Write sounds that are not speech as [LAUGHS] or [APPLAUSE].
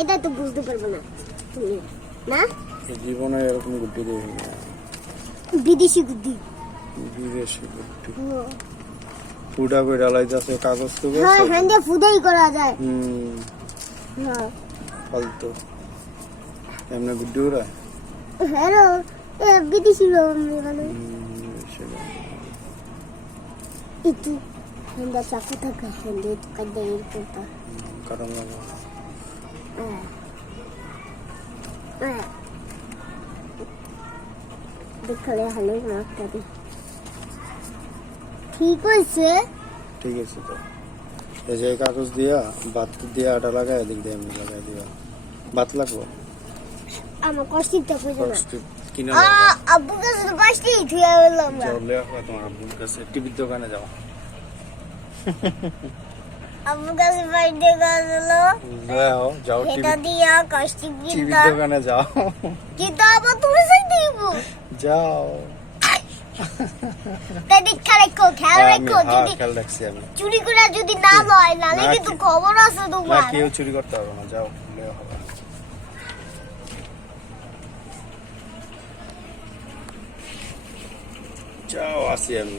এটা তো বুঝতে পারব না। তুমি না? জীবনে এরকম গুড্ডি দেখি না বিদেশি বুদ্ধি। বিদেশি গুড্ডি ফুটা করে ডালাইতেছে কাগজ তো হ্যাঁ হ্যান্ডে ফুদাই করা যায়। হুম। হ্যাঁ। ফালতু। এমনি গুড্ডি ওরা? হ্যাঁ এ বিদেশি লোক এখানে। হ্যান্ডে চাকু থাকে হ্যান্ডে কাজে এর করতে। কারণ লাগা দেখালে ভালো দি ঠিক হয়েছে ঠিক আছে তো। এই যে কাগজ দিয়া ভাত দিয়া আটা লাগাই এদিক দিয়ে এমনি লাগাই দিয়া। ভাত লাগবো? আমার কষ্টিটা বুঝে না। কষ্ট কিনা আব্বু কাছে তো পাঁচটি থুয়ে বললাম না। চলে আসবা তোমার আব্বুর কাছে টিভির দোকানে যাও। [LAUGHS] আব্বু কাছে বার্থডে গেলো। যাও যাও এটা দিয়া কষ্টি টিভির দোকানে যাও। কিন্তু আবার তুমি সেই দিব যাও। তাই দেখা রেখো খেয়াল আমি রেখো হ্যাঁ আমি। চুরি করে যদি না লয় নালে না, কিন্তু খবর আছে তোমার। কেউ চুরি করতে পারবে না যাও যাও আসি আমি।